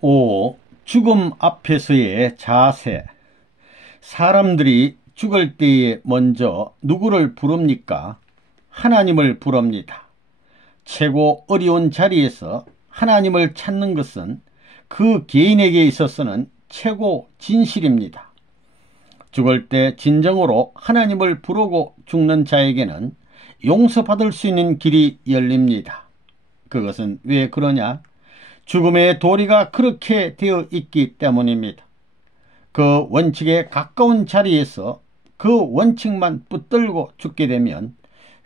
5. 죽음 앞에서의 자세. 사람들이 죽을 때에 먼저 누구를 부릅니까? 하나님을 부릅니다. 최고 어려운 자리에서 하나님을 찾는 것은 그 개인에게 있어서는 최고 진실입니다. 죽을 때 진정으로 하나님을 부르고 죽는 자에게는 용서받을 수 있는 길이 열립니다. 그것은 왜 그러냐? 죽음의 도리가 그렇게 되어 있기 때문입니다. 그 원칙에 가까운 자리에서 그 원칙만 붙들고 죽게 되면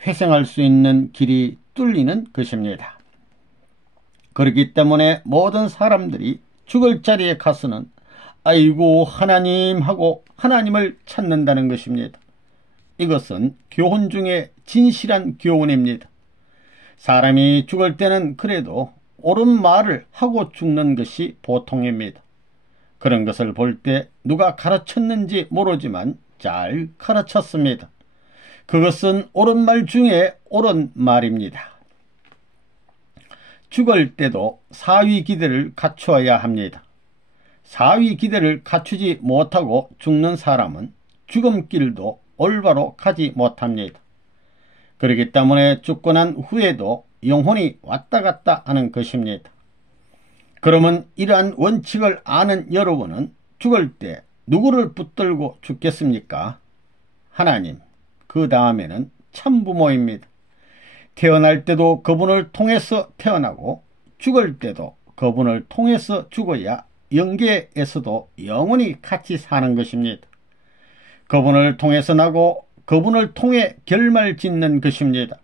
회생할 수 있는 길이 뚫리는 것입니다. 그렇기 때문에 모든 사람들이 죽을 자리에 가서는 아이고 하나님 하고 하나님을 찾는다는 것입니다. 이것은 교훈 중에 진실한 교훈입니다. 사람이 죽을 때는 그래도 옳은 말을 하고 죽는 것이 보통입니다. 그런 것을 볼 때 누가 가르쳤는지 모르지만 잘 가르쳤습니다. 그것은 옳은 말 중에 옳은 말입니다. 죽을 때도 사위 기대를 갖추어야 합니다. 사위 기대를 갖추지 못하고 죽는 사람은 죽음길도 올바로 가지 못합니다. 그렇기 때문에 죽고 난 후에도 영혼이 왔다 갔다 하는 것입니다. 그러면 이러한 원칙을 아는 여러분은 죽을 때 누구를 붙들고 죽겠습니까? 하나님, 그 다음에는 참부모입니다. 태어날 때도 그분을 통해서 태어나고 죽을 때도 그분을 통해서 죽어야 영계에서도 영원히 같이 사는 것입니다. 그분을 통해서 나고 그분을 통해 결말 짓는 것입니다.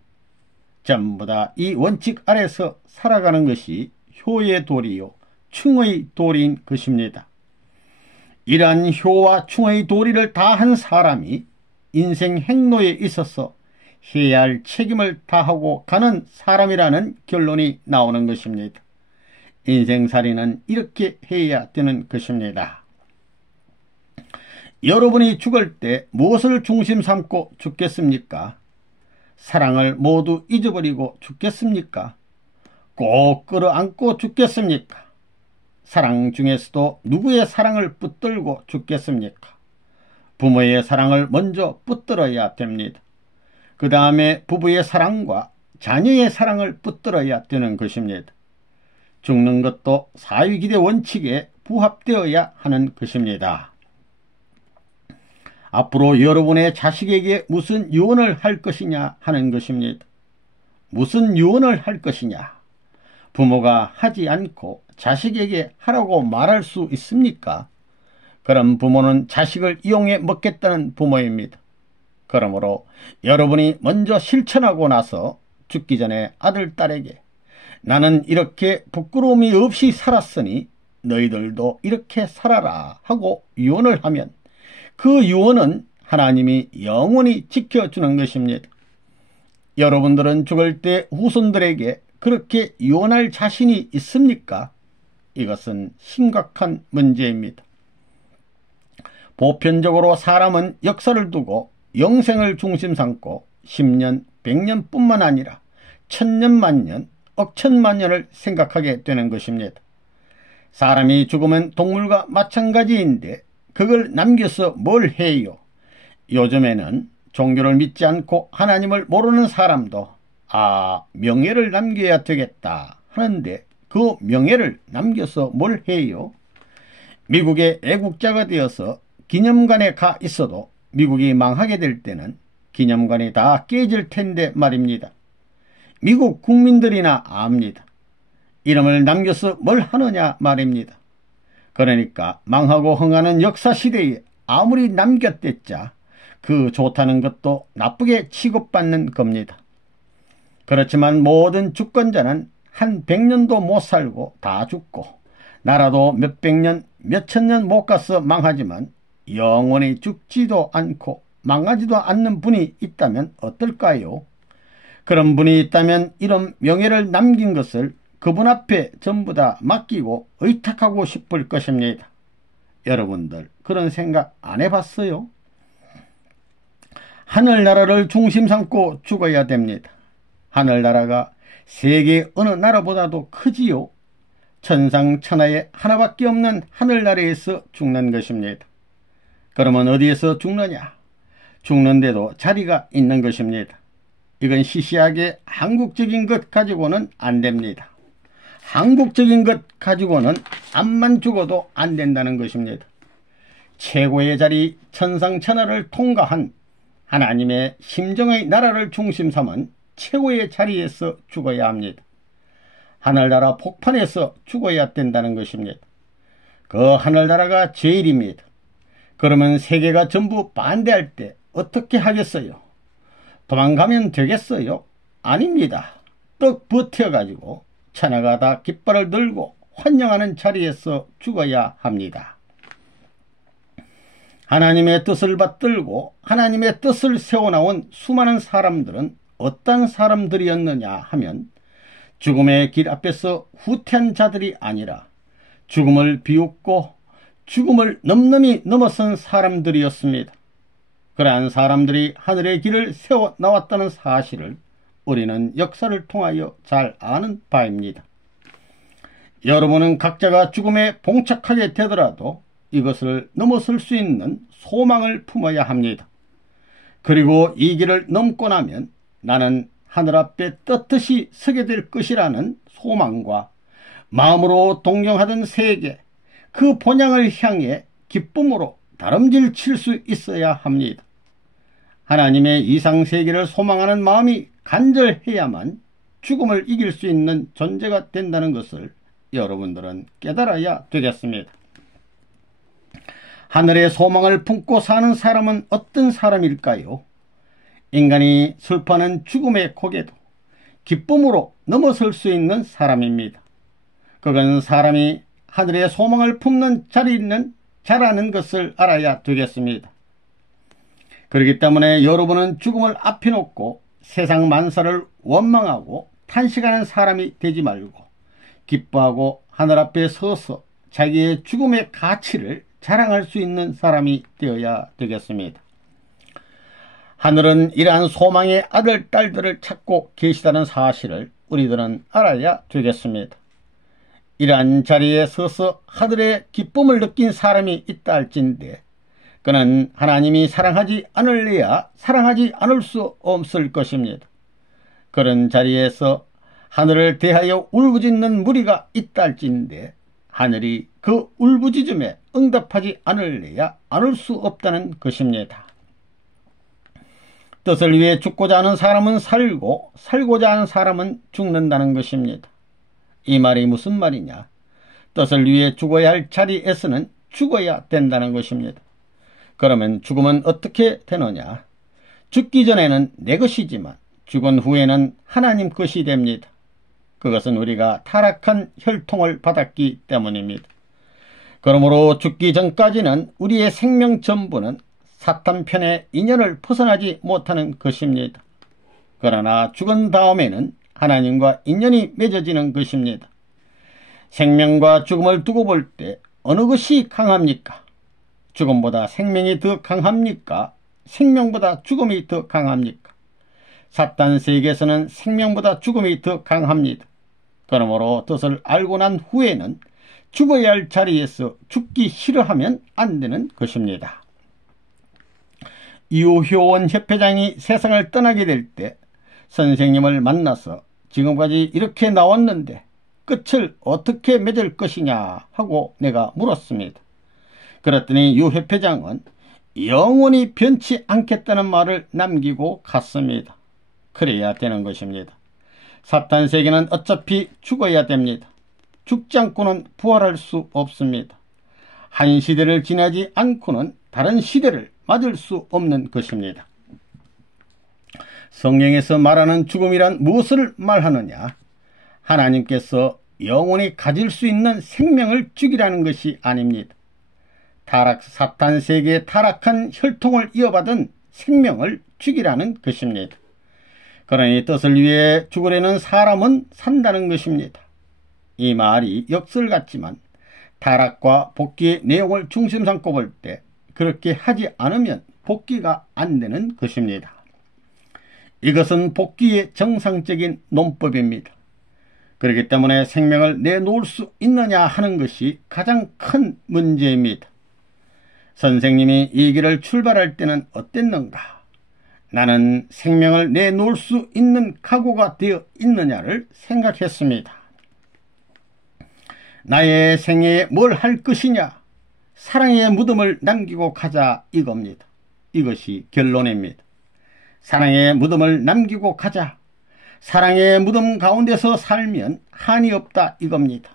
전부 다 이 원칙 아래서 살아가는 것이 효의 도리요 충의 도리인 것입니다. 이러한 효와 충의 도리를 다한 사람이 인생 행로에 있어서 해야 할 책임을 다하고 가는 사람이라는 결론이 나오는 것입니다. 인생살이는 이렇게 해야 되는 것입니다. 여러분이 죽을 때 무엇을 중심 삼고 죽겠습니까? 사랑을 모두 잊어버리고 죽겠습니까? 꼭 끌어안고 죽겠습니까? 사랑 중에서도 누구의 사랑을 붙들고 죽겠습니까? 부모의 사랑을 먼저 붙들어야 됩니다. 그 다음에 부부의 사랑과 자녀의 사랑을 붙들어야 되는 것입니다. 죽는 것도 사위기대 원칙에 부합되어야 하는 것입니다. 앞으로 여러분의 자식에게 무슨 유언을 할 것이냐 하는 것입니다. 무슨 유언을 할 것이냐? 부모가 하지 않고 자식에게 하라고 말할 수 있습니까? 그럼 부모는 자식을 이용해 먹겠다는 부모입니다. 그러므로 여러분이 먼저 실천하고 나서 죽기 전에 아들, 딸에게 나는 이렇게 부끄러움이 없이 살았으니 너희들도 이렇게 살아라 하고 유언을 하면 그 유언은 하나님이 영원히 지켜주는 것입니다. 여러분들은 죽을 때 후손들에게 그렇게 유언할 자신이 있습니까? 이것은 심각한 문제입니다. 보편적으로 사람은 역사를 두고 영생을 중심 삼고 10년, 100년 뿐만 아니라 1000년, 만년, 억천만년을 생각하게 되는 것입니다. 사람이 죽으면 동물과 마찬가지인데 그걸 남겨서 뭘 해요? 요즘에는 종교를 믿지 않고 하나님을 모르는 사람도 명예를 남겨야 되겠다 하는데 그 명예를 남겨서 뭘 해요? 미국의 애국자가 되어서 기념관에 가 있어도 미국이 망하게 될 때는 기념관이 다 깨질 텐데 말입니다. 미국 국민들이나 압니다. 이름을 남겨서 뭘 하느냐 말입니다. 그러니까 망하고 흥하는 역사시대에 아무리 남겼댔자 그 좋다는 것도 나쁘게 취급받는 겁니다. 그렇지만 모든 주권자는 한 100년도 못 살고 다 죽고 나라도 몇백 년, 몇천 년 못 가서 망하지만 영원히 죽지도 않고 망하지도 않는 분이 있다면 어떨까요? 그런 분이 있다면 이런 명예를 남긴 것을 그분 앞에 전부 다 맡기고 의탁하고 싶을 것입니다. 여러분들 그런 생각 안 해봤어요? 하늘나라를 중심 삼고 죽어야 됩니다. 하늘나라가 세계 어느 나라보다도 크지요. 천상천하에 하나밖에 없는 하늘나라에서 죽는 것입니다. 그러면 어디에서 죽느냐? 죽는데도 자리가 있는 것입니다. 이건 시시하게 한국적인 것 가지고는 안 됩니다. 한국적인 것 가지고는 암만 죽어도 안 된다는 것입니다. 최고의 자리 천상천하를 통과한 하나님의 심정의 나라를 중심 삼은 최고의 자리에서 죽어야 합니다. 하늘나라 복판에서 죽어야 된다는 것입니다. 그 하늘나라가 제일입니다. 그러면 세계가 전부 반대할 때 어떻게 하겠어요? 도망가면 되겠어요? 아닙니다. 떡 버텨가지고 천하가 다 깃발을 들고 환영하는 자리에서 죽어야 합니다. 하나님의 뜻을 받들고 하나님의 뜻을 세워나온 수많은 사람들은 어떤 사람들이었느냐 하면 죽음의 길 앞에서 후퇴한 자들이 아니라 죽음을 비웃고 죽음을 넘넘이 넘어선 사람들이었습니다. 그러한 사람들이 하늘의 길을 세워 나왔다는 사실을 우리는 역사를 통하여 잘 아는 바입니다. 여러분은 각자가 죽음에 봉착하게 되더라도 이것을 넘어설 수 있는 소망을 품어야 합니다. 그리고 이 길을 넘고 나면 나는 하늘 앞에 떳떳이 서게 될 것이라는 소망과 마음으로 동경하던 세계, 그 본향을 향해 기쁨으로 다름질 칠 수 있어야 합니다. 하나님의 이상세계를 소망하는 마음이 간절해야만 죽음을 이길 수 있는 존재가 된다는 것을 여러분들은 깨달아야 되겠습니다. 하늘의 소망을 품고 사는 사람은 어떤 사람일까요? 인간이 슬퍼하는 죽음의 고개도 기쁨으로 넘어설 수 있는 사람입니다. 그건 사람이 하늘의 소망을 품는 자라는 것을 알아야 되겠습니다. 그렇기 때문에 여러분은 죽음을 앞에 놓고 세상 만사를 원망하고 탄식하는 사람이 되지 말고 기뻐하고 하늘 앞에 서서 자기의 죽음의 가치를 자랑할 수 있는 사람이 되어야 되겠습니다. 하늘은 이러한 소망의 아들, 딸들을 찾고 계시다는 사실을 우리들은 알아야 되겠습니다. 이러한 자리에 서서 하늘의 기쁨을 느낀 사람이 있다 할진대 그는 하나님이 사랑하지 않을래야 사랑하지 않을 수 없을 것입니다. 그런 자리에서 하늘을 대하여 울부짖는 무리가 있다 할진대 하늘이 그 울부짖음에 응답하지 않을래야 않을 수 없다는 것입니다. 뜻을 위해 죽고자 하는 사람은 살고 살고자 하는 사람은 죽는다는 것입니다. 이 말이 무슨 말이냐? 뜻을 위해 죽어야 할 자리에서는 죽어야 된다는 것입니다. 그러면 죽음은 어떻게 되느냐? 죽기 전에는 내 것이지만 죽은 후에는 하나님 것이 됩니다. 그것은 우리가 타락한 혈통을 받았기 때문입니다. 그러므로 죽기 전까지는 우리의 생명 전부는 사탄 편의 인연을 벗어나지 못하는 것입니다. 그러나 죽은 다음에는 하나님과 인연이 맺어지는 것입니다. 생명과 죽음을 두고 볼 때 어느 것이 강합니까? 죽음보다 생명이 더 강합니까? 생명보다 죽음이 더 강합니까? 사탄 세계에서는 생명보다 죽음이 더 강합니다. 그러므로 뜻을 알고 난 후에는 죽어야 할 자리에서 죽기 싫어하면 안 되는 것입니다. 유효원 협회장이 세상을 떠나게 될 때 선생님을 만나서 지금까지 이렇게 나왔는데 끝을 어떻게 맺을 것이냐 하고 내가 물었습니다. 그랬더니 유 협회장은 영원히 변치 않겠다는 말을 남기고 갔습니다. 그래야 되는 것입니다. 사탄 세계는 어차피 죽어야 됩니다. 죽지 않고는 부활할 수 없습니다. 한 시대를 지나지 않고는 다른 시대를 맞을 수 없는 것입니다. 성경에서 말하는 죽음이란 무엇을 말하느냐? 하나님께서 영원히 가질 수 있는 생명을 죽이라는 것이 아닙니다. 사탄 세계에 타락한 혈통을 이어받은 생명을 죽이라는 것입니다. 그러니 뜻을 위해 죽으려는 사람은 산다는 것입니다. 이 말이 역설 같지만 타락과 복귀의 내용을 중심 삼고 볼 때 그렇게 하지 않으면 복귀가 안 되는 것입니다. 이것은 복귀의 정상적인 논법입니다. 그렇기 때문에 생명을 내놓을 수 있느냐 하는 것이 가장 큰 문제입니다. 선생님이 이 길을 출발할 때는 어땠는가? 나는 생명을 내놓을 수 있는 각오가 되어 있느냐를 생각했습니다. 나의 생애에 뭘 할 것이냐? 사랑의 무덤을 남기고 가자 이겁니다. 이것이 결론입니다. 사랑의 무덤을 남기고 가자. 사랑의 무덤 가운데서 살면 한이 없다 이겁니다.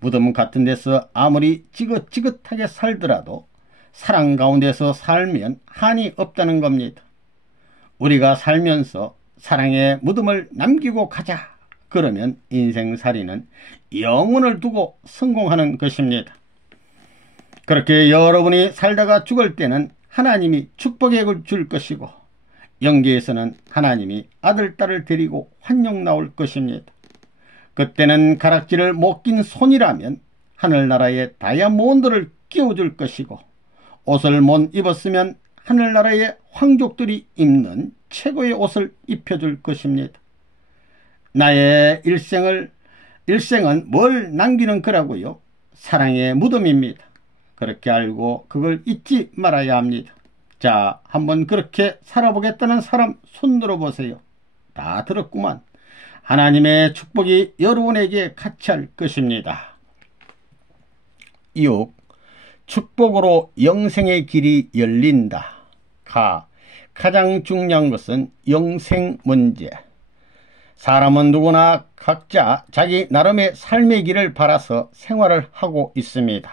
무덤 같은 데서 아무리 지긋지긋하게 살더라도 사랑 가운데서 살면 한이 없다는 겁니다. 우리가 살면서 사랑의 무덤을 남기고 가자. 그러면 인생살이는 영혼을 두고 성공하는 것입니다. 그렇게 여러분이 살다가 죽을 때는 하나님이 축복의 핵을 줄 것이고 영계에서는 하나님이 아들, 딸을 데리고 환영 나올 것입니다. 그때는 가락지를 못 낀 손이라면 하늘나라의 다이아몬드를 끼워줄 것이고 옷을 못 입었으면 하늘나라의 황족들이 입는 최고의 옷을 입혀줄 것입니다. 나의 일생은 뭘 남기는 거라고요? 사랑의 무덤입니다. 그렇게 알고 그걸 잊지 말아야 합니다. 자, 한번 그렇게 살아보겠다는 사람 손 들어보세요. 다 들었구만. 하나님의 축복이 여러분에게 같이 할 것입니다. 6. 축복으로 영생의 길이 열린다. 가장 중요한 것은 영생 문제. 사람은 누구나 각자 자기 나름의 삶의 길을 바라서 생활을 하고 있습니다.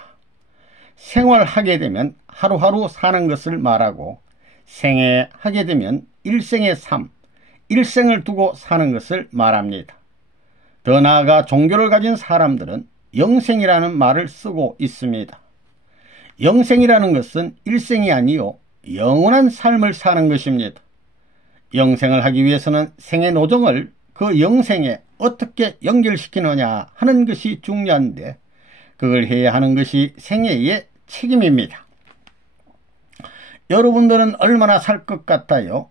생활하게 되면 하루하루 사는 것을 말하고 생애하게 되면 일생의 삶, 일생을 두고 사는 것을 말합니다. 더 나아가 종교를 가진 사람들은 영생이라는 말을 쓰고 있습니다. 영생이라는 것은 일생이 아니요 영원한 삶을 사는 것입니다. 영생을 하기 위해서는 생의 노정을 그 영생에 어떻게 연결시키느냐 하는 것이 중요한데 그걸 해야 하는 것이 생애의 책임입니다. 여러분들은 얼마나 살 것 같아요?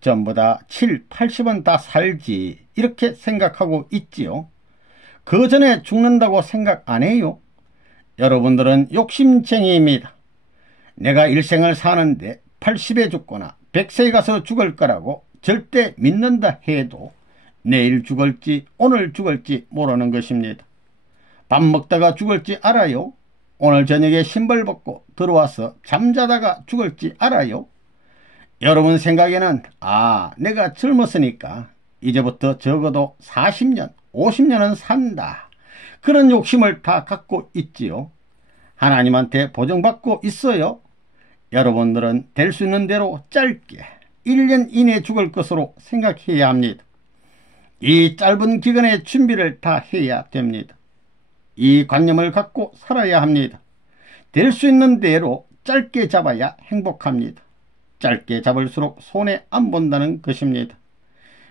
전부 다 7, 80은 다 살지 이렇게 생각하고 있지요. 그 전에 죽는다고 생각 안 해요? 여러분들은 욕심쟁이입니다. 내가 일생을 사는데 80에 죽거나 100세에 가서 죽을 거라고 절대 믿는다 해도 내일 죽을지 오늘 죽을지 모르는 것입니다. 밥 먹다가 죽을지 알아요? 오늘 저녁에 신발 벗고 들어와서 잠자다가 죽을지 알아요? 여러분 생각에는 내가 젊었으니까 이제부터 적어도 40년, 50년은 산다. 그런 욕심을 다 갖고 있지요. 하나님한테 보증받고 있어요. 여러분들은 될 수 있는 대로 짧게 1년 이내에 죽을 것으로 생각해야 합니다. 이 짧은 기간의 준비를 다 해야 됩니다. 이 관념을 갖고 살아야 합니다. 될 수 있는 대로 짧게 잡아야 행복합니다. 짧게 잡을수록 손해 안 본다는 것입니다.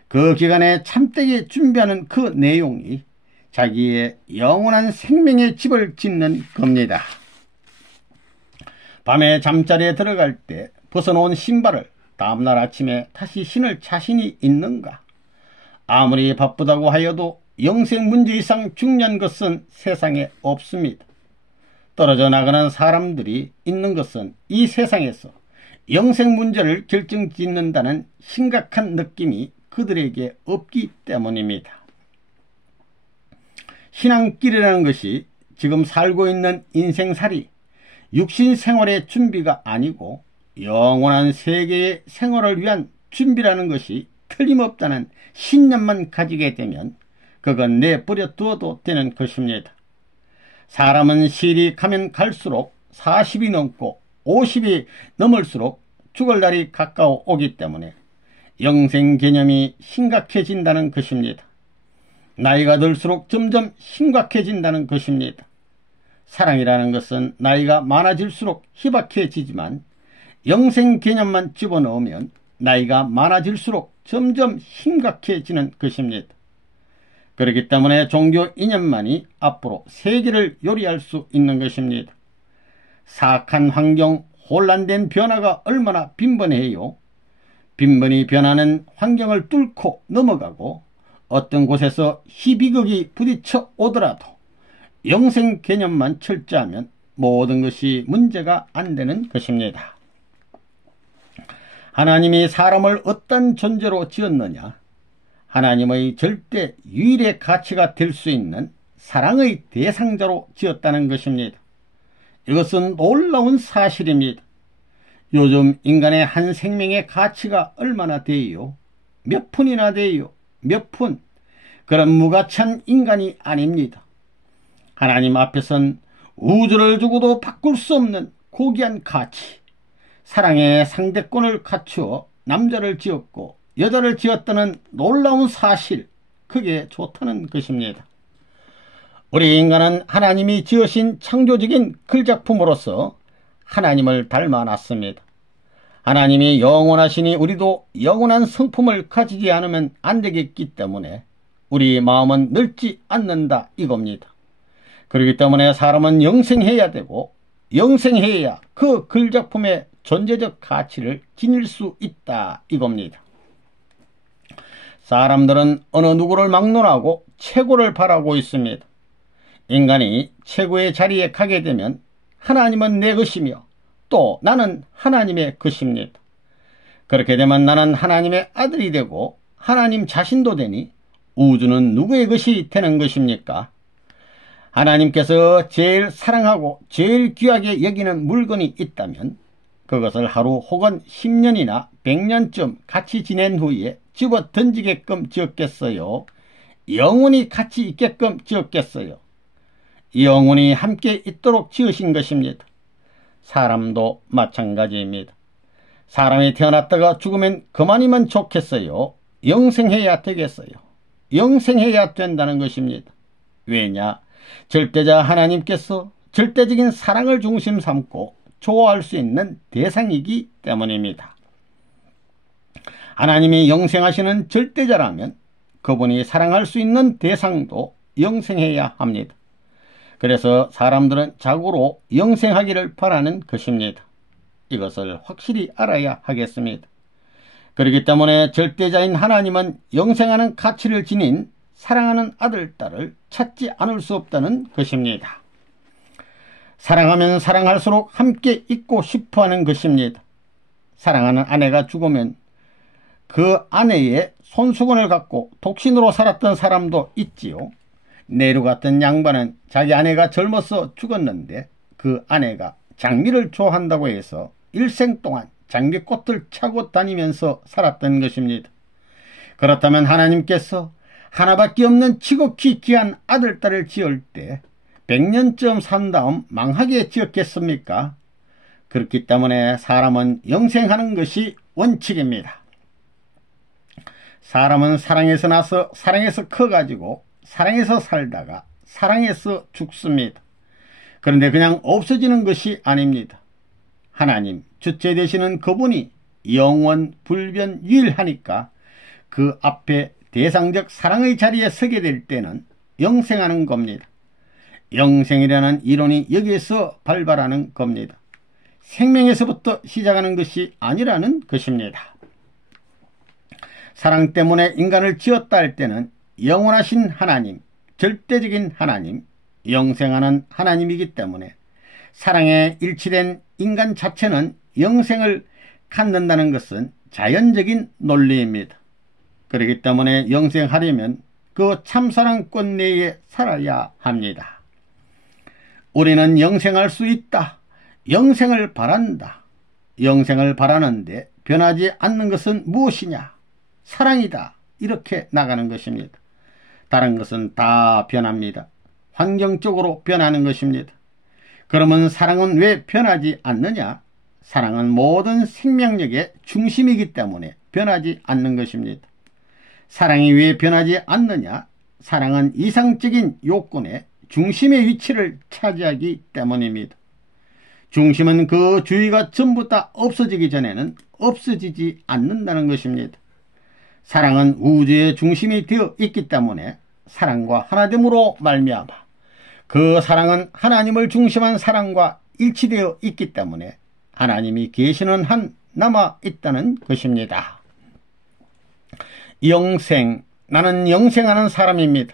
그 기간에 참되게 준비하는 그 내용이 자기의 영원한 생명의 집을 짓는 겁니다. 밤에 잠자리에 들어갈 때 벗어놓은 신발을 다음날 아침에 다시 신을 자신이 있는가? 아무리 바쁘다고 하여도 영생 문제 이상 중요한 것은 세상에 없습니다. 떨어져 나가는 사람들이 있는 것은 이 세상에서 영생 문제를 결정짓는다는 심각한 느낌이 그들에게 없기 때문입니다. 신앙길이라는 것이 지금 살고 있는 인생살이 육신 생활의 준비가 아니고 영원한 세계의 생활을 위한 준비라는 것이 틀림없다는 신념만 가지게 되면 그건 내버려 두어도 되는 것입니다. 사람은 시일이 가면 갈수록 40이 넘고 50이 넘을수록 죽을 날이 가까워 오기 때문에 영생 개념이 심각해진다는 것입니다. 나이가 들수록 점점 심각해진다는 것입니다. 사랑이라는 것은 나이가 많아질수록 희박해지지만 영생 개념만 집어넣으면 나이가 많아질수록 점점 심각해지는 것입니다. 그렇기 때문에 종교 이념만이 앞으로 세계를 요리할 수 있는 것입니다. 사악한 환경, 혼란된 변화가 얼마나 빈번해요. 빈번히 변하는 환경을 뚫고 넘어가고 어떤 곳에서 희비극이 부딪혀 오더라도 영생 개념만 철저하면 모든 것이 문제가 안 되는 것입니다. 하나님이 사람을 어떤 존재로 지었느냐? 하나님의 절대 유일의 가치가 될 수 있는 사랑의 대상자로 지었다는 것입니다. 이것은 놀라운 사실입니다. 요즘 인간의 한 생명의 가치가 얼마나 돼요? 몇 푼이나 돼요? 몇 푼? 그런 무가치한 인간이 아닙니다. 하나님 앞에선 우주를 주고도 바꿀 수 없는 고귀한 가치, 사랑의 상대권을 갖추어 남자를 지었고 여자를 지었다는 놀라운 사실, 그게 좋다는 것입니다. 우리 인간은 하나님이 지으신 창조적인 글작품으로서 하나님을 닮아놨습니다. 하나님이 영원하시니 우리도 영원한 성품을 가지지 않으면 안 되겠기 때문에 우리 마음은 늙지 않는다 이겁니다. 그렇기 때문에 사람은 영생해야 되고 영생해야 그 글작품의 존재적 가치를 지닐 수 있다 이겁니다. 사람들은 어느 누구를 막론하고 최고를 바라고 있습니다. 인간이 최고의 자리에 가게 되면 하나님은 내 것이며 또 나는 하나님의 것입니다. 그렇게 되면 나는 하나님의 아들이 되고 하나님 자신도 되니 우주는 누구의 것이 되는 것입니까? 하나님께서 제일 사랑하고 제일 귀하게 여기는 물건이 있다면 그것을 하루 혹은 10년이나 100년쯤 같이 지낸 후에 집어 던지게끔 지었겠어요? 영원히 같이 있게끔 지었겠어요? 영원히 함께 있도록 지으신 것입니다. 사람도 마찬가지입니다. 사람이 태어났다가 죽으면 그만이면 좋겠어요? 영생해야 되겠어요? 영생해야 된다는 것입니다. 왜냐? 절대자 하나님께서 절대적인 사랑을 중심 삼고 좋아할 수 있는 대상이기 때문입니다. 하나님이 영생하시는 절대자라면 그분이 사랑할 수 있는 대상도 영생해야 합니다. 그래서 사람들은 자고로 영생하기를 바라는 것입니다. 이것을 확실히 알아야 하겠습니다. 그렇기 때문에 절대자인 하나님은 영생하는 가치를 지닌 사랑하는 아들, 딸을 찾지 않을 수 없다는 것입니다. 사랑하면 사랑할수록 함께 있고 싶어하는 것입니다. 사랑하는 아내가 죽으면 그 아내의 손수건을 갖고 독신으로 살았던 사람도 있지요. 네루 같은 양반은 자기 아내가 젊어서 죽었는데 그 아내가 장미를 좋아한다고 해서 일생 동안 장미꽃을 차고 다니면서 살았던 것입니다. 그렇다면 하나님께서 하나밖에 없는 지극히 귀한 아들, 딸을 지을 때 100년쯤 산 다음 망하게 지었겠습니까? 그렇기 때문에 사람은 영생하는 것이 원칙입니다. 사람은 사랑에서 나서 사랑에서 커가지고 사랑에서 살다가 사랑에서 죽습니다. 그런데 그냥 없어지는 것이 아닙니다. 하나님, 주체 되시는 그분이 영원, 불변, 유일하니까 그 앞에 대상적 사랑의 자리에 서게 될 때는 영생하는 겁니다. 영생이라는 이론이 여기에서 발발하는 겁니다. 생명에서부터 시작하는 것이 아니라는 것입니다. 사랑 때문에 인간을 지었다 할 때는 영원하신 하나님, 절대적인 하나님, 영생하는 하나님이기 때문에 사랑에 일치된 인간 자체는 영생을 갖는다는 것은 자연적인 논리입니다. 그렇기 때문에 영생하려면 그 참사랑권 내에 살아야 합니다. 우리는 영생할 수 있다. 영생을 바란다. 영생을 바라는데 변하지 않는 것은 무엇이냐? 사랑이다. 이렇게 나가는 것입니다. 다른 것은 다 변합니다. 환경적으로 변하는 것입니다. 그러면 사랑은 왜 변하지 않느냐? 사랑은 모든 생명력의 중심이기 때문에 변하지 않는 것입니다. 사랑이 왜 변하지 않느냐? 사랑은 이상적인 요건의 중심의 위치를 차지하기 때문입니다. 중심은 그 주위가 전부 다 없어지기 전에는 없어지지 않는다는 것입니다. 사랑은 우주의 중심이 되어 있기 때문에 사랑과 하나됨으로 말미암아 그 사랑은 하나님을 중심한 사랑과 일치되어 있기 때문에 하나님이 계시는 한 남아 있다는 것입니다. 영생, 나는 영생하는 사람입니다.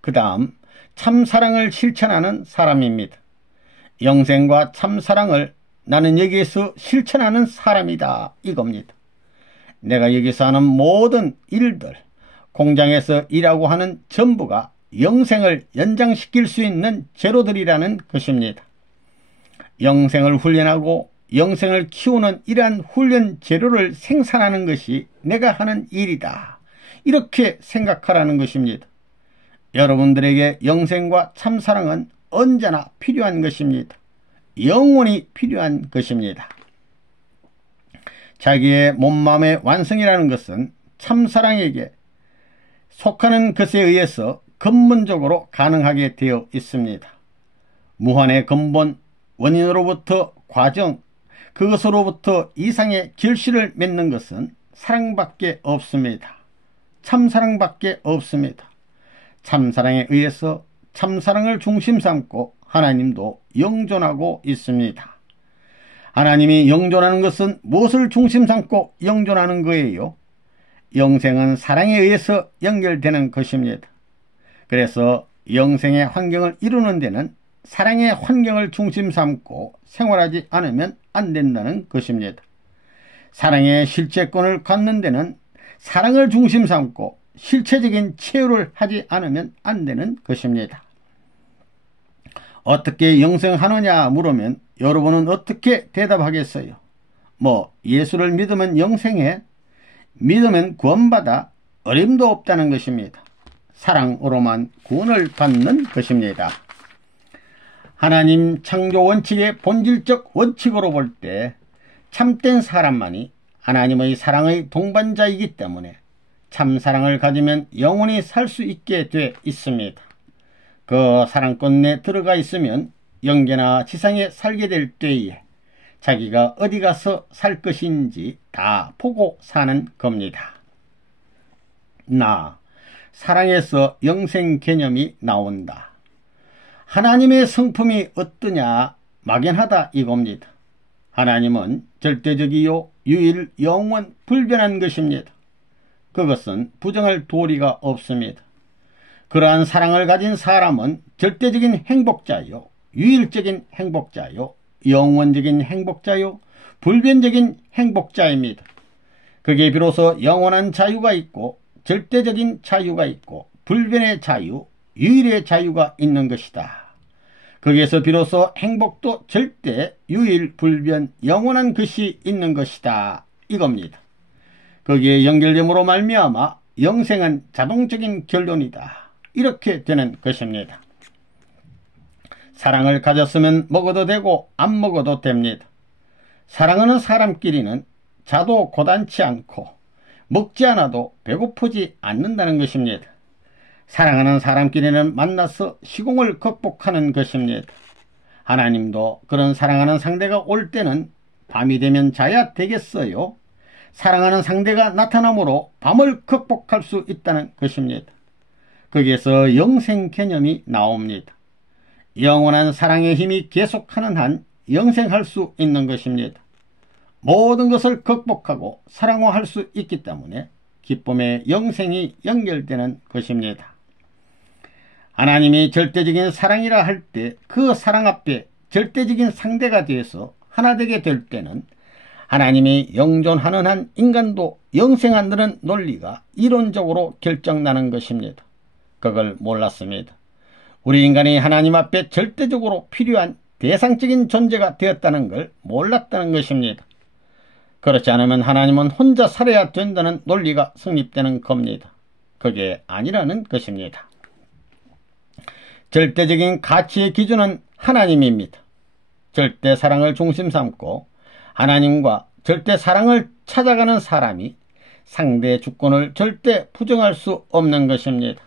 그 다음 참사랑을 실천하는 사람입니다. 영생과 참사랑을 나는 여기에서 실천하는 사람이다 이겁니다. 내가 여기서 하는 모든 일들, 공장에서 일하고 하는 전부가 영생을 연장시킬 수 있는 재료들이라는 것입니다. 영생을 훈련하고 영생을 키우는 이러한 훈련 재료를 생산하는 것이 내가 하는 일이다. 이렇게 생각하라는 것입니다. 여러분들에게 영생과 참사랑은 언제나 필요한 것입니다. 영원히 필요한 것입니다. 자기의 몸마음의 완성이라는 것은 참사랑에게 속하는 것에 의해서 근본적으로 가능하게 되어 있습니다. 무한의 근본, 원인으로부터 과정, 그것으로부터 이상의 결실을 맺는 것은 사랑밖에 없습니다. 참사랑밖에 없습니다. 참사랑에 의해서 참사랑을 중심 삼고 하나님도 영존하고 있습니다. 하나님이 영존하는 것은 무엇을 중심 삼고 영존하는 거예요? 영생은 사랑에 의해서 연결되는 것입니다. 그래서 영생의 환경을 이루는 데는 사랑의 환경을 중심 삼고 생활하지 않으면 안 된다는 것입니다. 사랑의 실체권을 갖는 데는 사랑을 중심 삼고 실체적인 체유를 하지 않으면 안 되는 것입니다. 어떻게 영생하느냐 물으면 여러분은 어떻게 대답하겠어요? 예수를 믿으면 영생해? 믿으면 구원받아? 어림도 없다는 것입니다. 사랑으로만 구원을 받는 것입니다. 하나님 창조 원칙의 본질적 원칙으로 볼 때 참된 사람만이 하나님의 사랑의 동반자이기 때문에 참사랑을 가지면 영원히 살 수 있게 돼 있습니다. 그 사랑권 내에 들어가 있으면 영계나 지상에 살게 될 때에 자기가 어디 가서 살 것인지 다 보고 사는 겁니다. 사랑에서 영생 개념이 나온다. 하나님의 성품이 어떠냐? 막연하다 이겁니다. 하나님은 절대적이요 유일 영원 불변한 것입니다. 그것은 부정할 도리가 없습니다. 그러한 사랑을 가진 사람은 절대적인 행복자요, 유일적인 행복자요, 영원적인 행복자요, 불변적인 행복자입니다. 그게 비로소 영원한 자유가 있고 절대적인 자유가 있고 불변의 자유, 유일의 자유가 있는 것이다. 거기에서 비로소 행복도 절대, 유일, 불변, 영원한 것이 있는 것이다 이겁니다. 거기에 연결됨으로 말미암아 영생은 자동적인 결론이다. 이렇게 되는 것입니다. 사랑을 가졌으면 먹어도 되고 안 먹어도 됩니다. 사랑하는 사람끼리는 자도 고단치 않고 먹지 않아도 배고프지 않는다는 것입니다. 사랑하는 사람끼리는 만나서 시공을 극복하는 것입니다. 하나님도 그런 사랑하는 상대가 올 때는 밤이 되면 자야 되겠어요. 사랑하는 상대가 나타나므로 밤을 극복할 수 있다는 것입니다. 거기에서 영생 개념이 나옵니다. 영원한 사랑의 힘이 계속하는 한 영생할 수 있는 것입니다. 모든 것을 극복하고 사랑화할 수 있기 때문에 기쁨의 영생이 연결되는 것입니다. 하나님이 절대적인 사랑이라 할 때 그 사랑 앞에 절대적인 상대가 되어서 하나 되게 될 때는 하나님이 영존하는 한 인간도 영생한다는 논리가 이론적으로 결정나는 것입니다. 그걸 몰랐습니다. 우리 인간이 하나님 앞에 절대적으로 필요한 대상적인 존재가 되었다는 걸 몰랐다는 것입니다. 그렇지 않으면 하나님은 혼자 살아야 된다는 논리가 성립되는 겁니다. 그게 아니라는 것입니다. 절대적인 가치의 기준은 하나님입니다. 절대 사랑을 중심 삼고 하나님과 절대 사랑을 찾아가는 사람이 상대의 주권을 절대 부정할 수 없는 것입니다.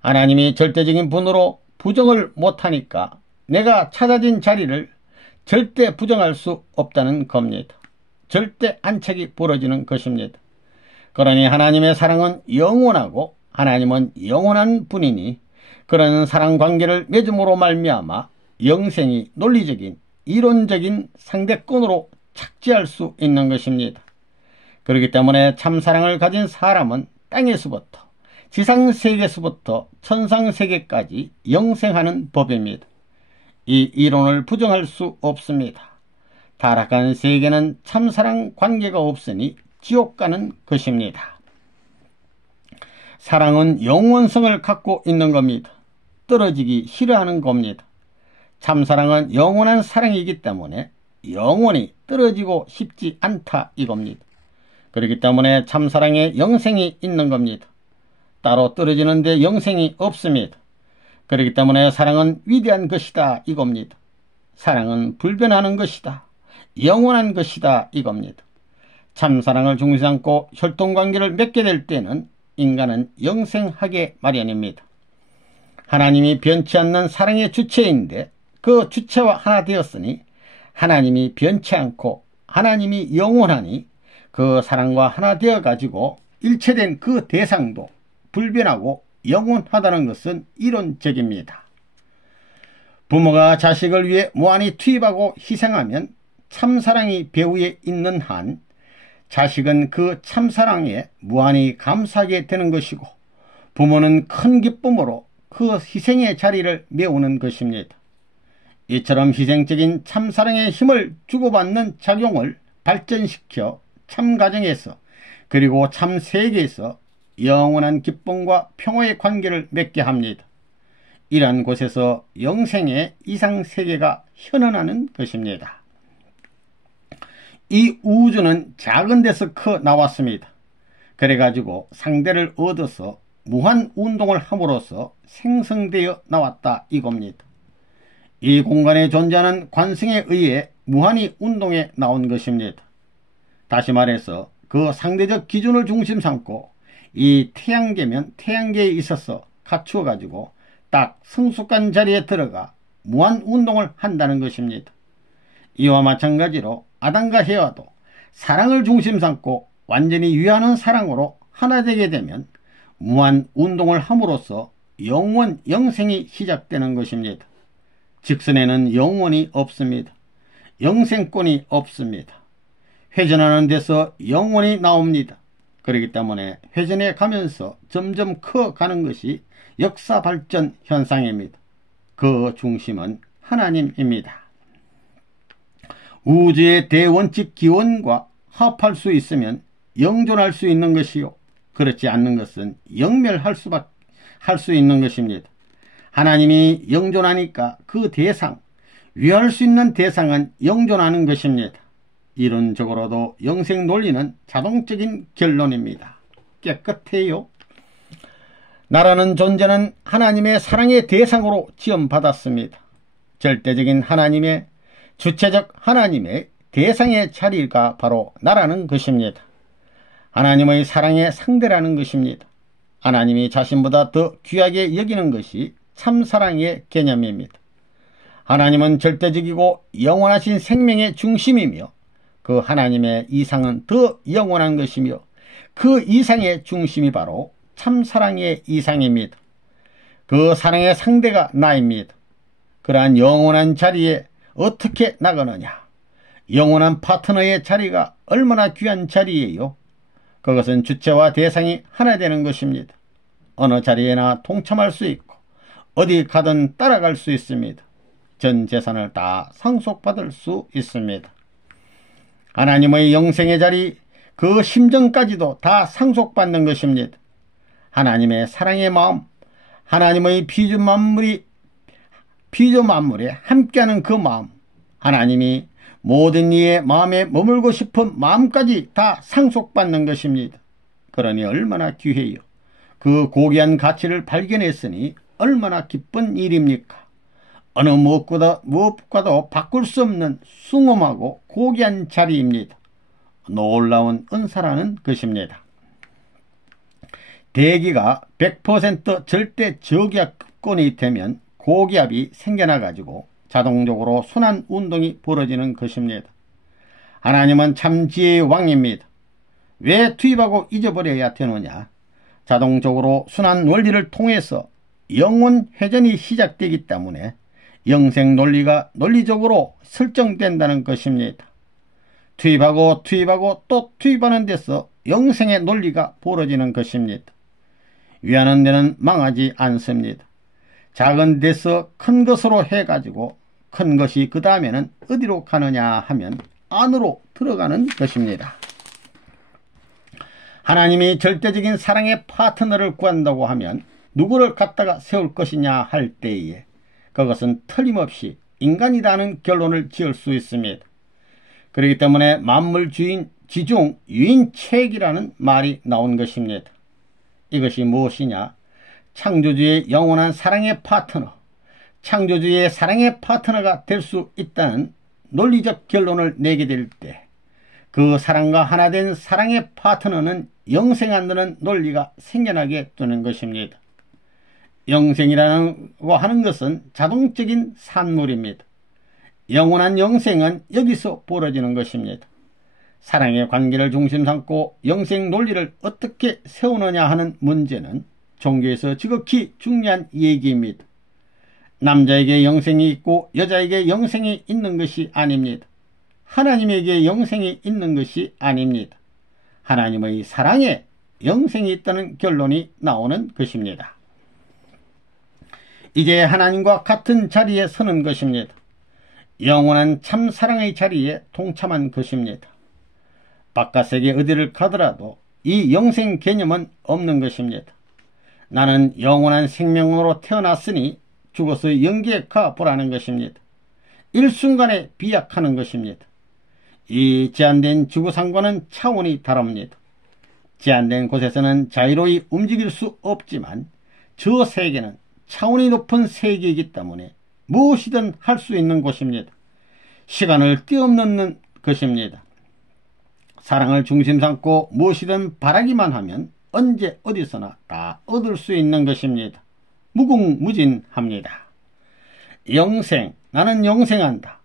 하나님이 절대적인 분으로 부정을 못하니까 내가 찾아진 자리를 절대 부정할 수 없다는 겁니다. 절대 안착이 벌어지는 것입니다. 그러니 하나님의 사랑은 영원하고 하나님은 영원한 분이니 그런 사랑관계를 맺음으로 말미암아 영생이 논리적인 이론적인 상대권으로 착지할 수 있는 것입니다. 그렇기 때문에 참사랑을 가진 사람은 땅에서부터 지상세계에서부터 천상세계까지 영생하는 법입니다. 이 이론을 부정할 수 없습니다. 타락한 세계는 참사랑 관계가 없으니 지옥 가는 것입니다. 사랑은 영원성을 갖고 있는 겁니다. 떨어지기 싫어하는 겁니다. 참사랑은 영원한 사랑이기 때문에 영원히 떨어지고 싶지 않다 이겁니다. 그렇기 때문에 참사랑에 영생이 있는 겁니다. 따로 떨어지는데 영생이 없습니다. 그렇기 때문에 사랑은 위대한 것이다 이겁니다. 사랑은 불변하는 것이다. 영원한 것이다 이겁니다. 참사랑을 중심 삼고 혈통관계를 맺게 될 때는 인간은 영생하게 마련입니다. 하나님이 변치 않는 사랑의 주체인데 그 주체와 하나 되었으니 하나님이 변치 않고 하나님이 영원하니 그 사랑과 하나 되어 가지고 일체된 그 대상도 불변하고 영원하다는 것은 이론적입니다. 부모가 자식을 위해 무한히 투입하고 희생하면 참사랑이 배후에 있는 한 자식은 그 참사랑에 무한히 감사하게 되는 것이고 부모는 큰 기쁨으로 그 희생의 자리를 메우는 것입니다. 이처럼 희생적인 참사랑의 힘을 주고받는 작용을 발전시켜 참가정에서 그리고 참세계에서 영원한 기쁨과 평화의 관계를 맺게 합니다. 이러한 곳에서 영생의 이상세계가 현현하는 것입니다. 이 우주는 작은 데서 커 나왔습니다. 그래가지고 상대를 얻어서 무한운동을 함으로써 생성되어 나왔다 이겁니다. 이 공간에 존재하는 관성에 의해 무한히 운동해 나온 것입니다. 다시 말해서 그 상대적 기준을 중심 삼고 이 태양계면 태양계에 있어서 갖추어 가지고 딱 성숙한 자리에 들어가 무한운동을 한다는 것입니다. 이와 마찬가지로 아담과 해와도 사랑을 중심 삼고 완전히 위하는 사랑으로 하나 되게 되면 무한운동을 함으로써 영원 영생이 시작되는 것입니다. 직선에는 영원이 없습니다. 영생권이 없습니다. 회전하는 데서 영원이 나옵니다. 그렇기 때문에 회전해 가면서 점점 커가는 것이 역사 발전 현상입니다. 그 중심은 하나님입니다. 우주의 대원칙 기원과 합할 수 있으면 영존할 수 있는 것이요 그렇지 않는 것은 영멸할 수 있는 것입니다. 하나님이 영존하니까 그 대상, 위할 수 있는 대상은 영존하는 것입니다. 이론적으로도 영생 논리는 자동적인 결론입니다. 깨끗해요. 나라는 존재는 하나님의 사랑의 대상으로 지음받았습니다. 절대적인 하나님의 주체적 하나님의 대상의 자리가 바로 나라는 것입니다. 하나님의 사랑의 상대라는 것입니다. 하나님이 자신보다 더 귀하게 여기는 것이 참사랑의 개념입니다. 하나님은 절대적이고 영원하신 생명의 중심이며 그 하나님의 이상은 더 영원한 것이며 그 이상의 중심이 바로 참사랑의 이상입니다. 그 사랑의 상대가 나입니다. 그러한 영원한 자리에 어떻게 나가느냐? 영원한 파트너의 자리가 얼마나 귀한 자리예요? 그것은 주체와 대상이 하나 되는 것입니다. 어느 자리에나 동참할 수 있고 어디 가든 따라갈 수 있습니다. 전 재산을 다 상속받을 수 있습니다. 하나님의 영생의 자리, 그 심정까지도 다 상속받는 것입니다. 하나님의 사랑의 마음, 하나님의 피조만물에 함께하는 그 마음, 하나님이 모든 이의 마음에 머물고 싶은 마음까지 다 상속받는 것입니다. 그러니 얼마나 귀해요. 그 고귀한 가치를 발견했으니 얼마나 기쁜 일입니까? 어느 무엇과도 바꿀 수 없는 숭엄하고 고귀한 자리입니다. 놀라운 은사라는 것입니다. 대기가 100% 절대 저기압권이 되면 고기압이 생겨나가지고 자동적으로 순환 운동이 벌어지는 것입니다. 하나님은 참 지혜의 왕입니다. 왜 투입하고 잊어버려야 되느냐? 자동적으로 순환 원리를 통해서 영원 회전이 시작되기 때문에 영생 논리가 논리적으로 설정된다는 것입니다. 투입하고 또 투입하는 데서 영생의 논리가 벌어지는 것입니다. 위하는 데는 망하지 않습니다. 작은 데서 큰 것으로 해가지고 큰 것이 그 다음에는 어디로 가느냐 하면 안으로 들어가는 것입니다. 하나님이 절대적인 사랑의 파트너를 구한다고 하면 누구를 갖다가 세울 것이냐 할 때에 그것은 틀림없이 인간이라는 결론을 지을 수 있습니다. 그렇기 때문에 만물 주인 지중 유인책이라는 말이 나온 것입니다. 이것이 무엇이냐? 창조주의 영원한 사랑의 파트너, 창조주의 사랑의 파트너가 될 수 있다는 논리적 결론을 내게 될 때 그 사랑과 하나 된 사랑의 파트너는 영생한다는 논리가 생겨나게 되는 것입니다. 영생이라고 하는 것은 자동적인 산물입니다. 영원한 영생은 여기서 벌어지는 것입니다. 사랑의 관계를 중심 삼고 영생 논리를 어떻게 세우느냐 하는 문제는 종교에서 지극히 중요한 얘기입니다. 남자에게 영생이 있고 여자에게 영생이 있는 것이 아닙니다. 하나님에게 영생이 있는 것이 아닙니다. 하나님의 사랑에 영생이 있다는 결론이 나오는 것입니다. 이제 하나님과 같은 자리에 서는 것입니다. 영원한 참 사랑의 자리에 동참한 것입니다. 바깥 세계 어디를 가더라도 이 영생 개념은 없는 것입니다. 나는 영원한 생명으로 태어났으니 죽어서 영계에 가보라는 것입니다. 일순간에 비약하는 것입니다. 이 제한된 지구상과는 차원이 다릅니다. 제한된 곳에서는 자유로이 움직일 수 없지만 저 세계는 차원이 높은 세계이기 때문에 무엇이든 할 수 있는 곳입니다. 시간을 뛰어넘는 것입니다. 사랑을 중심 삼고 무엇이든 바라기만 하면 언제 어디서나 다 얻을 수 있는 것입니다. 무궁무진합니다. 영생, 나는 영생한다.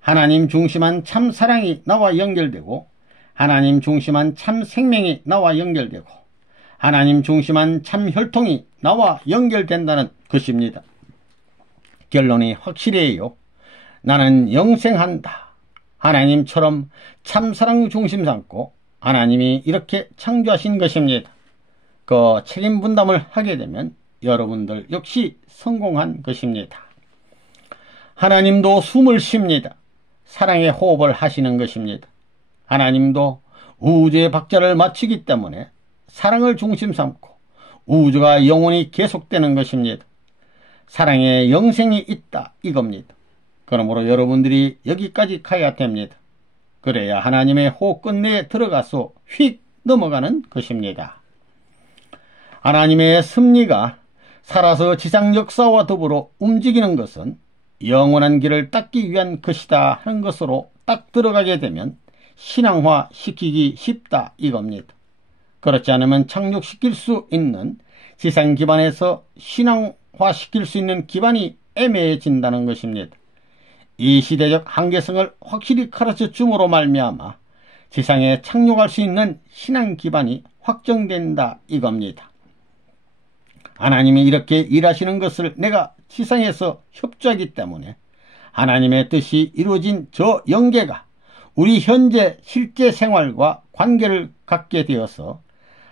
하나님 중심한 참 사랑이 나와 연결되고 하나님 중심한 참 생명이 나와 연결되고 하나님 중심한 참 혈통이 나와 연결된다는 것입니다. 결론이 확실해요. 나는 영생한다. 하나님처럼 참사랑 중심 삼고 하나님이 이렇게 창조하신 것입니다. 그 책임 분담을 하게 되면 여러분들 역시 성공한 것입니다. 하나님도 숨을 쉽니다. 사랑의 호흡을 하시는 것입니다. 하나님도 우주의 박자를 맞추기 때문에 사랑을 중심 삼고 우주가 영원히 계속되는 것입니다. 사랑에 영생이 있다 이겁니다. 그러므로 여러분들이 여기까지 가야 됩니다. 그래야 하나님의 호흡 끝내에 들어가서 휙 넘어가는 것입니다. 하나님의 섭리가 살아서 지상 역사와 더불어 움직이는 것은 영원한 길을 닦기 위한 것이다 하는 것으로 딱 들어가게 되면 신앙화 시키기 쉽다 이겁니다. 그렇지 않으면 착륙시킬 수 있는 지상 기반에서 신앙화 시킬 수 있는 기반이 애매해진다는 것입니다. 이 시대적 한계성을 확실히 가르쳐 줌으로 말미암아 지상에 착륙할 수 있는 신앙 기반이 확정된다 이겁니다. 하나님이 이렇게 일하시는 것을 내가 지상에서 협조하기 때문에 하나님의 뜻이 이루어진 저 영계가 우리 현재 실제 생활과 관계를 갖게 되어서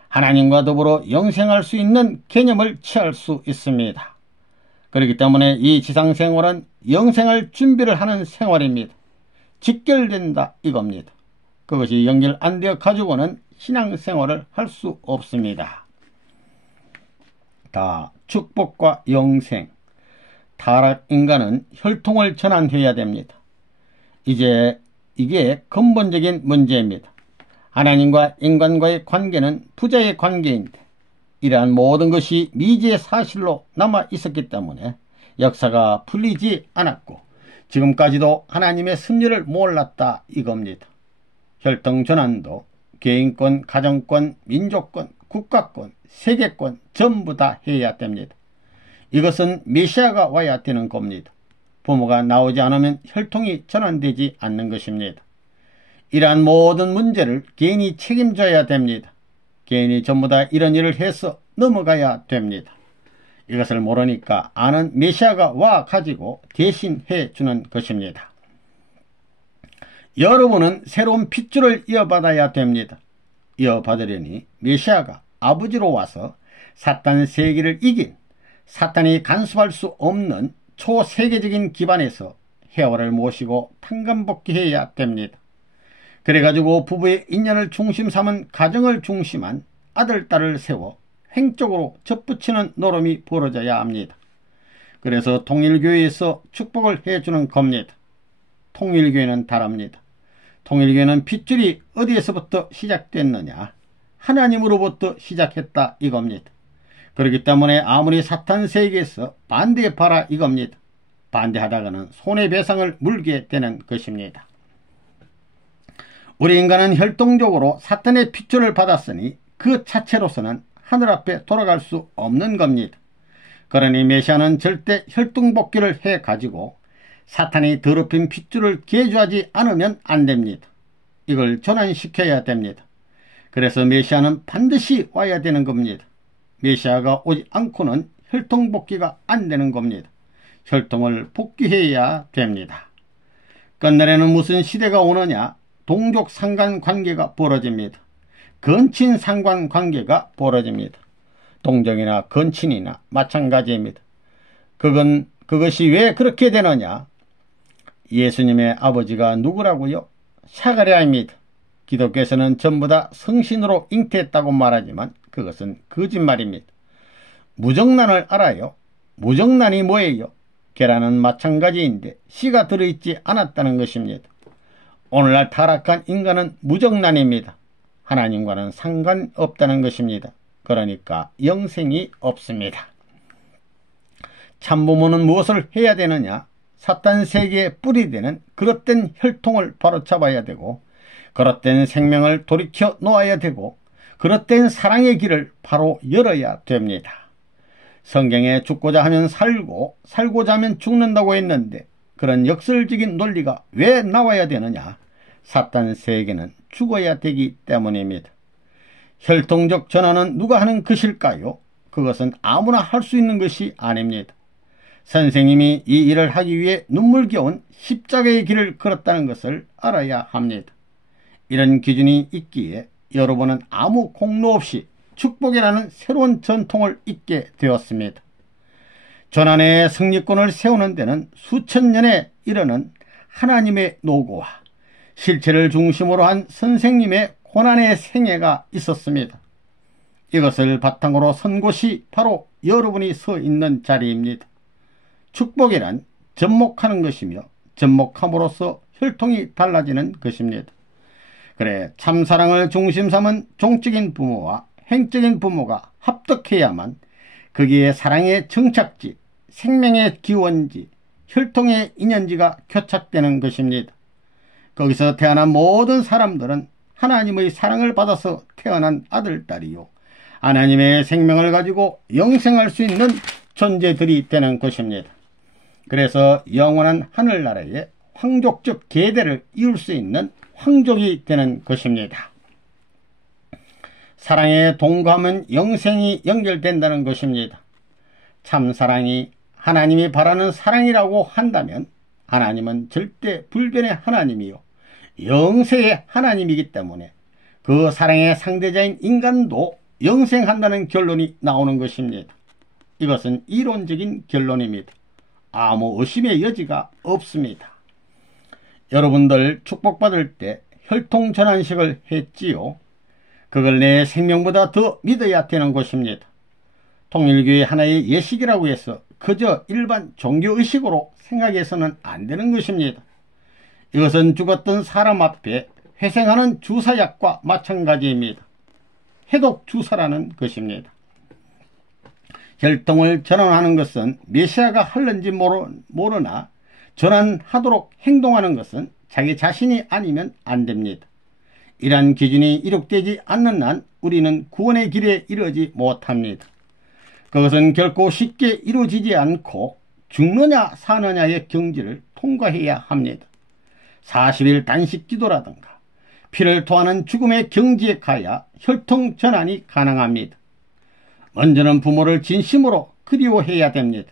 하나님과 더불어 영생할 수 있는 개념을 취할 수 있습니다. 그렇기 때문에 이 지상생활은 영생할 준비를 하는 생활입니다. 직결된다 이겁니다. 그것이 연결 안 되어 가지고는 신앙생활을 할 수 없습니다. 다 축복과 영생, 타락인간은 혈통을 전환해야 됩니다. 이제 이게 근본적인 문제입니다. 하나님과 인간과의 관계는 부자의 관계인데 이러한 모든 것이 미지의 사실로 남아 있었기 때문에 역사가 풀리지 않았고 지금까지도 하나님의 섭리를 몰랐다 이겁니다. 혈통 전환도 개인권, 가정권, 민족권, 국가권, 세계권 전부 다 해야 됩니다. 이것은 메시아가 와야 되는 겁니다. 부모가 나오지 않으면 혈통이 전환되지 않는 것입니다. 이러한 모든 문제를 개인이 책임져야 됩니다. 개인이 전부 다 이런 일을 해서 넘어가야 됩니다. 이것을 모르니까 아는 메시아가 와 가지고 대신해 주는 것입니다. 여러분은 새로운 핏줄을 이어받아야 됩니다. 이어받으려니 메시아가 아버지로 와서 사탄 세계를 이긴 사탄이 간섭할 수 없는 초세계적인 기반에서 해와를 모시고 탄감복귀해야 됩니다. 그래가지고 부부의 인연을 중심 삼은 가정을 중심한 아들, 딸을 세워 횡적으로 접붙이는 노름이 벌어져야 합니다. 그래서 통일교회에서 축복을 해주는 겁니다. 통일교회는 다릅니다. 통일교회는 핏줄이 어디에서부터 시작됐느냐? 하나님으로부터 시작했다 이겁니다. 그렇기 때문에 아무리 사탄 세계에서 반대해봐라 이겁니다. 반대하다가는 손해배상을 물게 되는 것입니다. 우리 인간은 혈통적으로 사탄의 핏줄을 받았으니 그 자체로서는 하늘 앞에 돌아갈 수 없는 겁니다. 그러니 메시아는 절대 혈통복귀를 해가지고 사탄이 더럽힌 핏줄을 개조하지 않으면 안됩니다. 이걸 전환시켜야 됩니다. 그래서 메시아는 반드시 와야 되는 겁니다. 메시아가 오지 않고는 혈통복귀가 안되는 겁니다. 혈통을 복귀해야 됩니다. 끝날에는 무슨 시대가 오느냐? 동족 상관관계가 벌어집니다. 건친 상관관계가 벌어집니다. 동정이나 건친이나 마찬가지입니다. 그것이 왜 그렇게 되느냐? 예수님의 아버지가 누구라고요? 사가랴입니다. 기독교에서는 전부 다 성신으로 잉태했다고 말하지만 그것은 거짓말입니다. 무정란을 알아요? 무정란이 뭐예요? 계란은 마찬가지인데 씨가 들어있지 않았다는 것입니다. 오늘날 타락한 인간은 무정란입니다. 하나님과는 상관없다는 것입니다. 그러니까 영생이 없습니다. 참부모는 무엇을 해야 되느냐? 사탄 세계의 뿌리 되는 그릇된 혈통을 바로 잡아야 되고 그릇된 생명을 돌이켜 놓아야 되고 그릇된 사랑의 길을 바로 열어야 됩니다. 성경에 죽고자 하면 살고 살고자 하면 죽는다고 했는데 그런 역설적인 논리가 왜 나와야 되느냐? 사탄 세계는 죽어야 되기 때문입니다. 혈통적 전환은 누가 하는 것일까요? 그것은 아무나 할 수 있는 것이 아닙니다. 선생님이 이 일을 하기 위해 눈물겨운 십자가의 길을 걸었다는 것을 알아야 합니다. 이런 기준이 있기에 여러분은 아무 공로 없이 축복이라는 새로운 전통을 잇게 되었습니다. 전환의 승리권을 세우는 데는 수천 년에 이르는 하나님의 노고와 실체를 중심으로 한 선생님의 고난의 생애가 있었습니다. 이것을 바탕으로 선 곳이 바로 여러분이 서 있는 자리입니다. 축복이란 접목하는 것이며 접목함으로써 혈통이 달라지는 것입니다. 그래 참사랑을 중심 삼은 종적인 부모와 행적인 부모가 합덕해야만 거기에 사랑의 정착지, 생명의 기원지, 혈통의 인연지가 교착되는 것입니다. 거기서 태어난 모든 사람들은 하나님의 사랑을 받아서 태어난 아들, 딸이요 하나님의 생명을 가지고 영생할 수 있는 존재들이 되는 것입니다. 그래서 영원한 하늘나라에 황족적 계대를 이룰 수 있는 황족이 되는 것입니다. 사랑에 동거하면 영생이 연결된다는 것입니다. 참사랑이 하나님이 바라는 사랑이라고 한다면 하나님은 절대 불변의 하나님이요 영세의 하나님이기 때문에 그 사랑의 상대자인 인간도 영생한다는 결론이 나오는 것입니다. 이것은 이론적인 결론입니다. 아무 의심의 여지가 없습니다. 여러분들 축복받을 때 혈통전환식을 했지요. 그걸 내 생명보다 더 믿어야 되는 것입니다. 통일교의 하나의 예식이라고 해서 그저 일반 종교의식으로 생각해서는 안 되는 것입니다. 이것은 죽었던 사람 앞에 회생하는 주사약과 마찬가지입니다. 해독 주사라는 것입니다. 혈통을 전환하는 것은 메시아가 하는지 모르나 전환하도록 행동하는 것은 자기 자신이 아니면 안 됩니다. 이러한 기준이 이룩되지 않는 한 우리는 구원의 길에 이르지 못합니다. 그것은 결코 쉽게 이루어지지 않고 죽느냐 사느냐의 경지를 통과해야 합니다. 40일 단식 기도라든가 피를 토하는 죽음의 경지에 가야 혈통 전환이 가능합니다. 먼저는 부모를 진심으로 그리워해야 됩니다.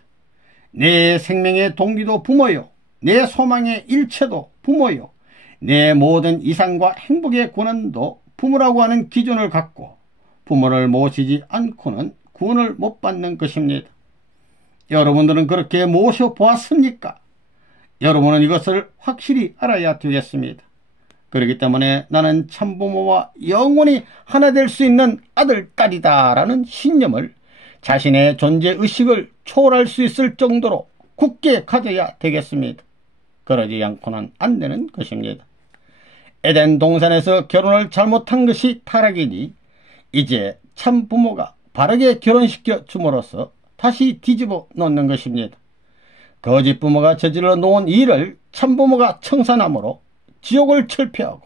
내 생명의 동기도 부모요. 내 소망의 일체도 부모요. 내 모든 이상과 행복의 권한도 부모라고 하는 기준을 갖고 부모를 모시지 않고는 구원을 못 받는 것입니다. 여러분들은 그렇게 모셔보았습니까? 여러분은 이것을 확실히 알아야 되겠습니다. 그렇기 때문에 나는 참부모와 영원히 하나 될 수 있는 아들, 딸이다 라는 신념을 자신의 존재의식을 초월할 수 있을 정도로 굳게 가져야 되겠습니다. 그러지 않고는 안 되는 것입니다. 에덴 동산에서 결혼을 잘못한 것이 타락이니 이제 참부모가 바르게 결혼시켜 줌으로써 다시 뒤집어 놓는 것입니다. 거짓 부모가 저질러 놓은 일을 참부모가 청산함으로 지옥을 철폐하고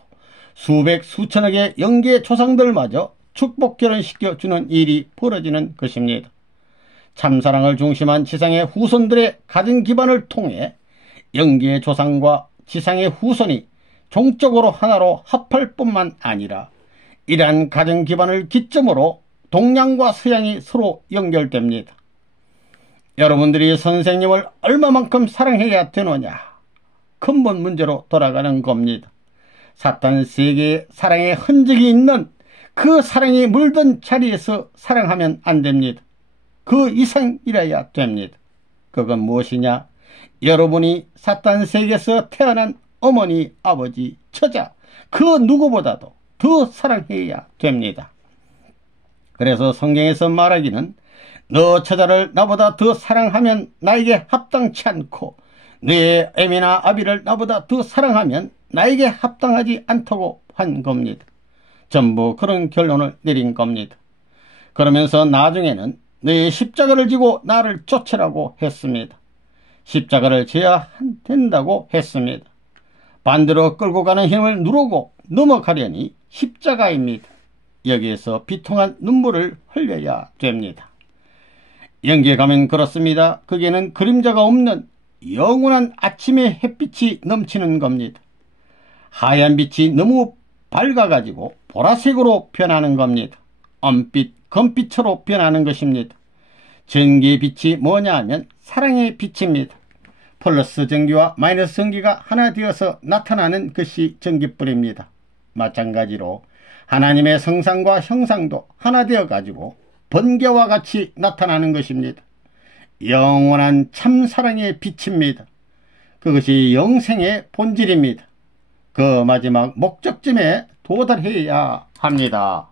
수백 수천억의 영계 조상들마저 축복 결혼시켜 주는 일이 벌어지는 것입니다. 참사랑을 중심한 지상의 후손들의 가정 기반을 통해 영계 조상과 지상의 후손이 종적으로 하나로 합할 뿐만 아니라 이러한 가정 기반을 기점으로 동양과 서양이 서로 연결됩니다. 여러분들이 선생님을 얼마만큼 사랑해야 되느냐? 근본 문제로 돌아가는 겁니다. 사탄 세계의 사랑의 흔적이 있는 그 사랑이 물든 자리에서 사랑하면 안 됩니다. 그 이상이라야 됩니다. 그건 무엇이냐? 여러분이 사탄 세계에서 태어난 어머니, 아버지, 처자 그 누구보다도 더 사랑해야 됩니다. 그래서 성경에서 말하기는 너 처자를 나보다 더 사랑하면 나에게 합당치 않고 네 애미나 아비를 나보다 더 사랑하면 나에게 합당하지 않다고 한 겁니다. 전부 그런 결론을 내린 겁니다. 그러면서 나중에는 네 십자가를 지고 나를 쫓으라고 했습니다. 십자가를 져야 된다고 했습니다. 반대로 끌고 가는 힘을 누르고 넘어가려니 십자가입니다. 여기에서 비통한 눈물을 흘려야 됩니다. 영계에 가면 그렇습니다. 거기에는 그림자가 없는 영원한 아침의 햇빛이 넘치는 겁니다. 하얀 빛이 너무 밝아가지고 보라색으로 변하는 겁니다. 엄빛, 검빛으로 변하는 것입니다. 전기의 빛이 뭐냐 하면 사랑의 빛입니다. 플러스 전기와 마이너스 전기가 하나 되어서 나타나는 것이 전기불입니다. 마찬가지로 하나님의 성상과 형상도 하나 되어 가지고 번개와 같이 나타나는 것입니다. 영원한 참사랑의 빛입니다. 그것이 영생의 본질입니다. 그 마지막 목적점에 도달해야 합니다.